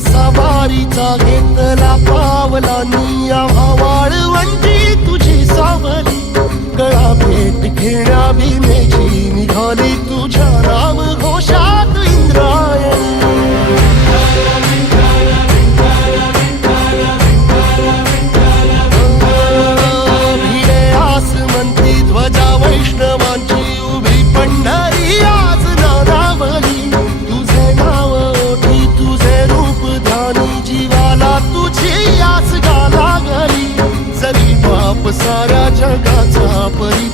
सवारीचा घेतला पावलांनी आम्हा वाळवंटी तुझी सावली गळा भेट घेण्या भीमेची निघाली तुझ्या राम घोषात इंद्रायणी भिडे आसमंती ध्वजा वैष्णवांची उभी पंढरी आज नादावली तुझे नाव ओठी तुझे रूप ध्यानी जीवाला तुझी आस गा लागली जरी बाप साऱ्या जगाचा परी